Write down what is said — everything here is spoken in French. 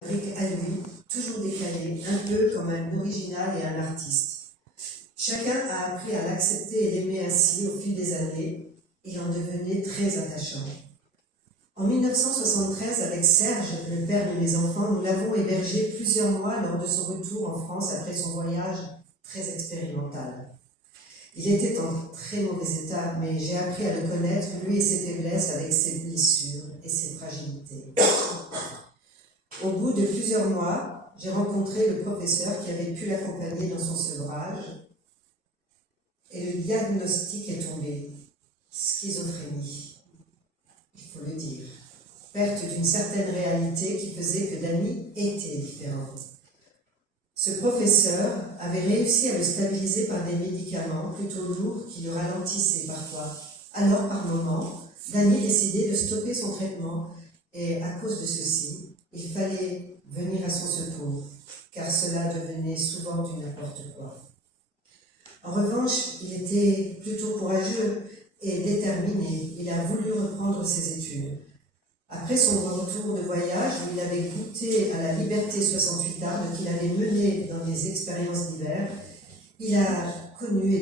fabrique à lui, toujours décalé, un peu comme un original et un artiste. Chacun a appris à l'accepter et l'aimer ainsi au fil des années, et en devenait très attachant. En 1973, avec Serge, le père de mes enfants, nous l'avons hébergé plusieurs mois lors de son retour en France après son voyage très expérimental. Il était en très mauvais état, mais j'ai appris à le connaître, lui et ses faiblesses, avec ses blessures et ses fragilités. Au bout de plusieurs mois, j'ai rencontré le professeur qui avait pu l'accompagner dans son sevrage, et le diagnostic est tombé. Schizophrénie, il faut le dire. Perte d'une certaine réalité qui faisait que Dany était différente. Ce professeur avait réussi à le stabiliser par des médicaments plutôt lourds qui le ralentissaient parfois. Alors, par moments, Dany décidait de stopper son traitement et à cause de ceci, il fallait venir à son secours, car cela devenait souvent du n'importe quoi. En revanche, il était plutôt courageux et déterminé. Il a voulu reprendre ses études. Après son retour de voyage, où il avait goûté à la liberté 68 armes qu'il avait menée dans des expériences diverses, il a connu